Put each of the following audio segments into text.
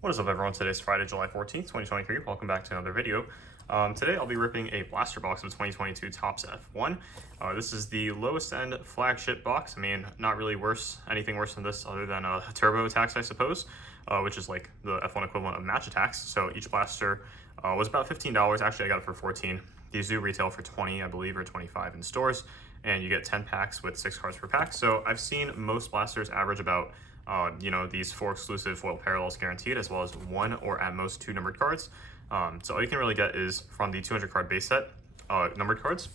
What is up, everyone? Today's Friday, July 14th, 2023. Welcome back to another video. Today I'll be ripping a blaster box of 2022 Topps F1. This is the lowest end flagship box. I mean, not really anything worse than this other than turbo attacks, I suppose, which is like the F1 equivalent of match attacks. So each blaster was about $15. Actually, I got it for $14. These do retail for $20, I believe, or $25 in stores, and you get 10 packs with 6 cards per pack. So I've seen most blasters average about these 4 exclusive foil parallels guaranteed, as well as 1 or at most 2 numbered cards. So all you can really get is from the 200 card base set, numbered cards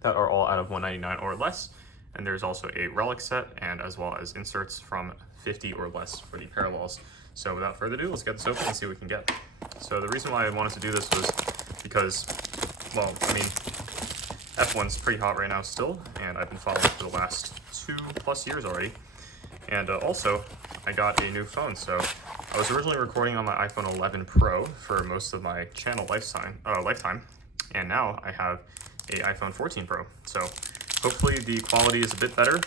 that are all out of 199 or less. And there's also a relic set, and as well as inserts from 50 or less for the parallels. So without further ado, let's get this open and see what we can get. So the reason why I wanted to do this was because, well, I mean, F1's pretty hot right now still, and I've been following it for the last 2+ years already. And also, I got a new phone. So I was originally recording on my iPhone 11 Pro for most of my channel lifetime, and now I have a iPhone 14 Pro. So hopefully the quality is a bit better.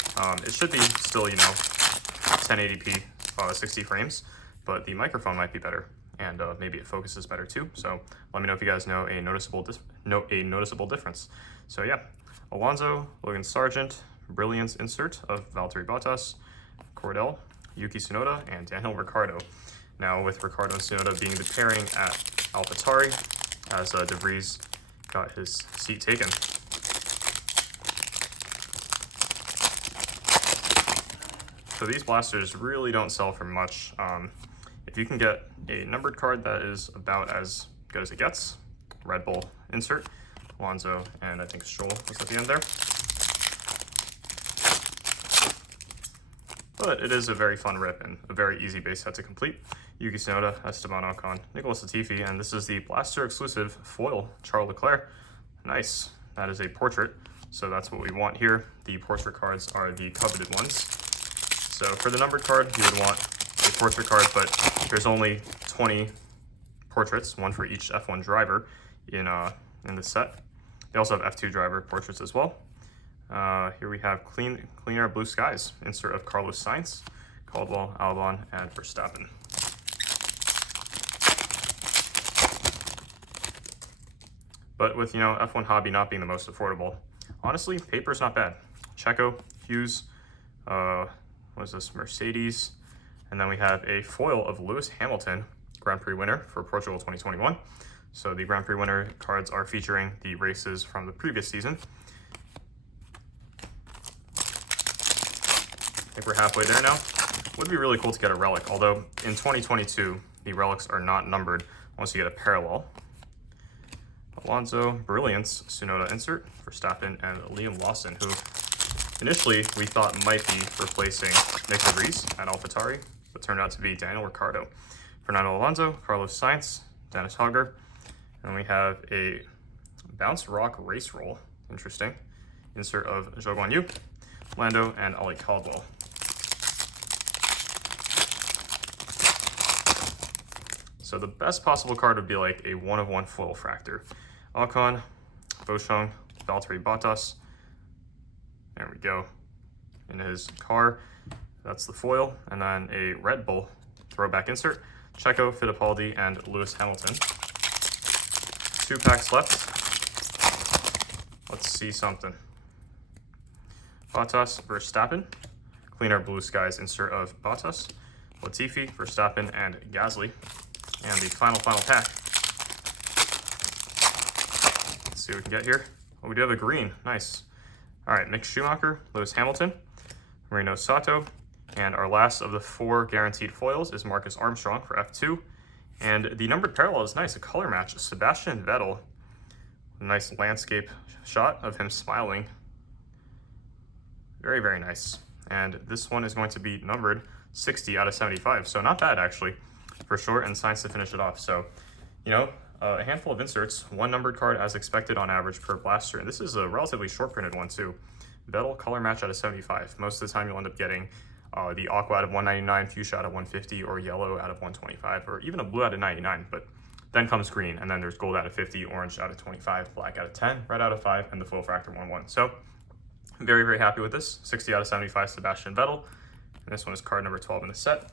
It should be still, 1080p, 60 frames, but the microphone might be better, and maybe it focuses better too. So let me know if you guys know a noticeable difference. So yeah, Alonso, Logan Sargent, Brilliance insert of Valtteri Bottas, Cordell, Yuki Tsunoda, and Daniel Ricciardo. Now with Ricciardo and Tsunoda being the pairing at AlphaTauri, as De Vries got his seat taken. So these blasters really don't sell for much. If you can get a numbered card that is about as good as it gets, Red Bull insert, Alonso, and I think Stroll was at the end there. But it is a very fun rip and a very easy base set to complete. Yuki Tsunoda, Esteban Ocon, Nicholas Latifi, and this is the blaster exclusive foil Charles Leclerc. Nice. That is a portrait, so that's what we want here. The portrait cards are the coveted ones. So for the numbered card, you would want a portrait card, but there's only 20 portraits, one for each F1 driver in this set. They also have F2 driver portraits as well. Here we have Clean Air Blue Skies, insert of Carlos Sainz, Caldwell, Albon, and Verstappen. But with, F1 hobby not being the most affordable, honestly, paper's not bad. Checo, Hughes, what is this, Mercedes, and then we have a foil of Lewis Hamilton, Grand Prix winner for Portugal 2021. So the Grand Prix winner cards are featuring the races from the previous season. I think we're halfway there now. Would be really cool to get a relic, although in 2022, the relics are not numbered once you get a parallel. Alonso, Brilliance, Tsunoda insert, Verstappen, and Liam Lawson, who initially we thought might be replacing Nick De Vries at AlphaTauri, but turned out to be Daniel Ricciardo. Fernando Alonso, Carlos Sainz, Dennis Hogger, and we have a Bounce Rock Race Roll, interesting, insert of Zhou Guanyu, Lando, and Ali Caldwell. So the best possible card would be like a 1-of-1 foil fractor. Ocon, Boschung, Valtteri Bottas. There we go. In his car, that's the foil. And then a Red Bull throwback insert. Checo, Fittipaldi, and Lewis Hamilton. 2 packs left. Let's see something. Bottas, Verstappen. Clean Air Blue Skies insert of Bottas. Latifi, Verstappen, and Gasly. And the final pack. Let's see what we can get here. Oh, we do have a green. Nice. All right, Mick Schumacher, Lewis Hamilton, Marino Sato, and our last of the 4 guaranteed foils is Marcus Armstrong for F2. And the numbered parallel is nice, a color match. Sebastian Vettel, a nice landscape shot of him smiling. Very, very nice. And this one is going to be numbered 60 out of 75, so not bad actually, for short and Sainz to finish it off. So, a handful of inserts, 1 numbered card as expected on average per blaster, and this is a relatively short printed one too. Vettel color match out of 75. Most of the time you'll end up getting the aqua out of 199, fuchsia out of 150, or yellow out of 125, or even a blue out of 99, but then comes green, and then there's gold out of 50, orange out of 25, black out of 10, red out of 5, and the full fractor 1-1. So very, very happy with this. 60 out of 75 Sebastian Vettel, and this one is card number 12 in the set.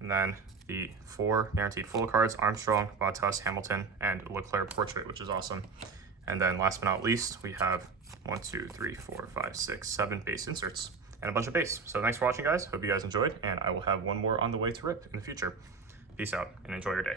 And then the 4 guaranteed full cards: Armstrong, Bottas, Hamilton, and Leclerc portrait, which is awesome. And then last but not least, we have 1, 2, 3, 4, 5, 6, 7 base inserts and a bunch of base. So thanks for watching, guys. Hope you guys enjoyed, and I will have one more on the way to rip in the future. Peace out and enjoy your day.